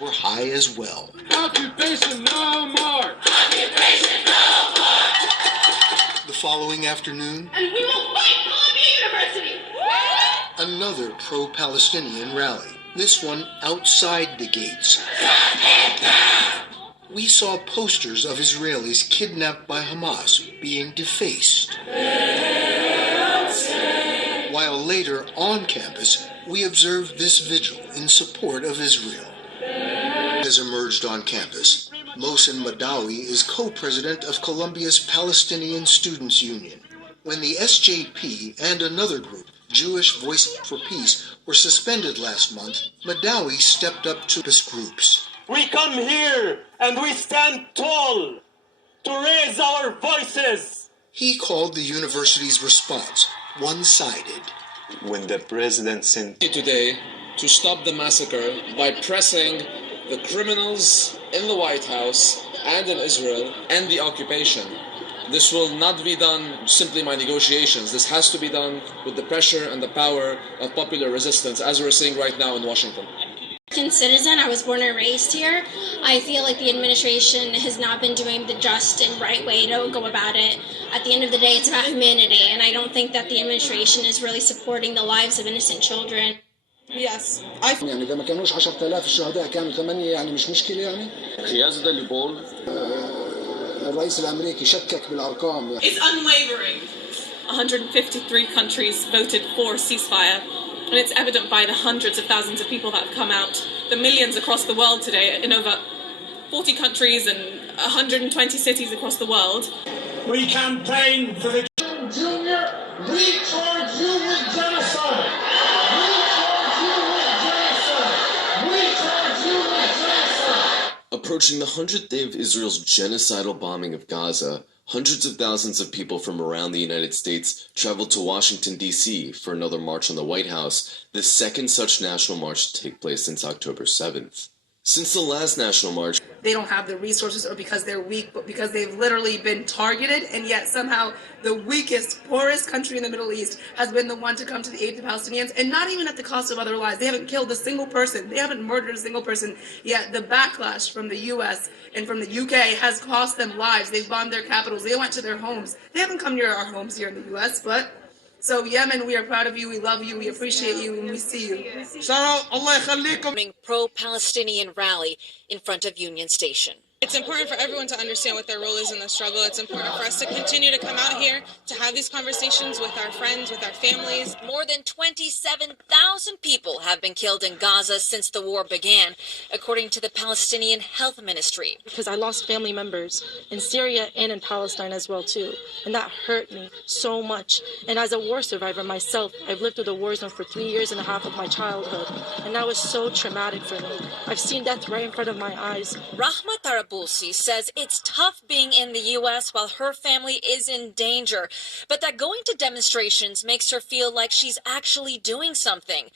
were high as well. Occupation no more! Occupation no more! The following afternoon, And we will fight Columbia University! another pro-Palestinian rally, this one outside the gates. We saw posters of Israelis kidnapped by Hamas being defaced. While later on campus, we observed this vigil in support of Israel. Has emerged on campus. Mohsen Madawi is co-president of Columbia's Palestinian Students' Union. When the SJP and another group, Jewish Voice for Peace, were suspended last month, Madawi stepped up to these groups. We come here and we stand tall to raise our voices. He called the university's response one-sided. When the president sent today to stop the massacre by pressing the criminals in the White House and in Israel and the occupation. This will not be done simply by negotiations. This has to be done with the pressure and the power of popular resistance, as we're seeing right now in Washington. Citizen, I was born and raised here. I feel like the administration has not been doing the just and right way to go about it. At the end of the day, it's about humanity, and I don't think that the administration is really supporting the lives of innocent children. Yes. يعني إذا ما كانوش 10,000 الشهداء كانوا 8 يعني مش مشكلة يعني. الرئيس الأمريكي شكك بالأرقام. It's unwavering. 153 countries voted for ceasefire, and it's evident by the hundreds of thousands of people that have come out, the millions across the world today in over 40 countries and 120 cities across the world. We campaign for the Junior, we charge you with genocide! Approaching the 100th day of Israel's genocidal bombing of Gaza, hundreds of thousands of people from around the United States traveled to Washington, D.C. for another march on the White House, the second such national march to take place since October 7th. Since the last national march, They don't have the resources or because they're weak, but because they've literally been targeted, and yet somehow the weakest, poorest country in the Middle East has been the one to come to the aid of the Palestinians, and not even at the cost of other lives. They haven't killed a single person. They haven't murdered a single person. Yet the backlash from the U.S. and from the U.K. has cost them lives. They've bombed their capitals. They went to their homes. They haven't come near our homes here in the U.S., but... So Yemen, we are proud of you, we love you, we appreciate you, and we see you. Pro-Palestinian rally in front of Union Station. It's important for everyone to understand what their role is in the struggle. It's important for us to continue to come out here, to have these conversations with our friends, with our families. More than 27,000 people have been killed in Gaza since the war began, according to the Palestinian Health Ministry. Because I lost family members in Syria and in Palestine as well, too. And that hurt me so much. And as a war survivor myself, I've lived through the war zone for 3.5 years of my childhood. And that was so traumatic for me. I've seen death right in front of my eyes. Rahma Tarabulsi says it's tough being in the U.S. while her family is in danger, but that going to demonstrations makes her feel like she's actually doing something.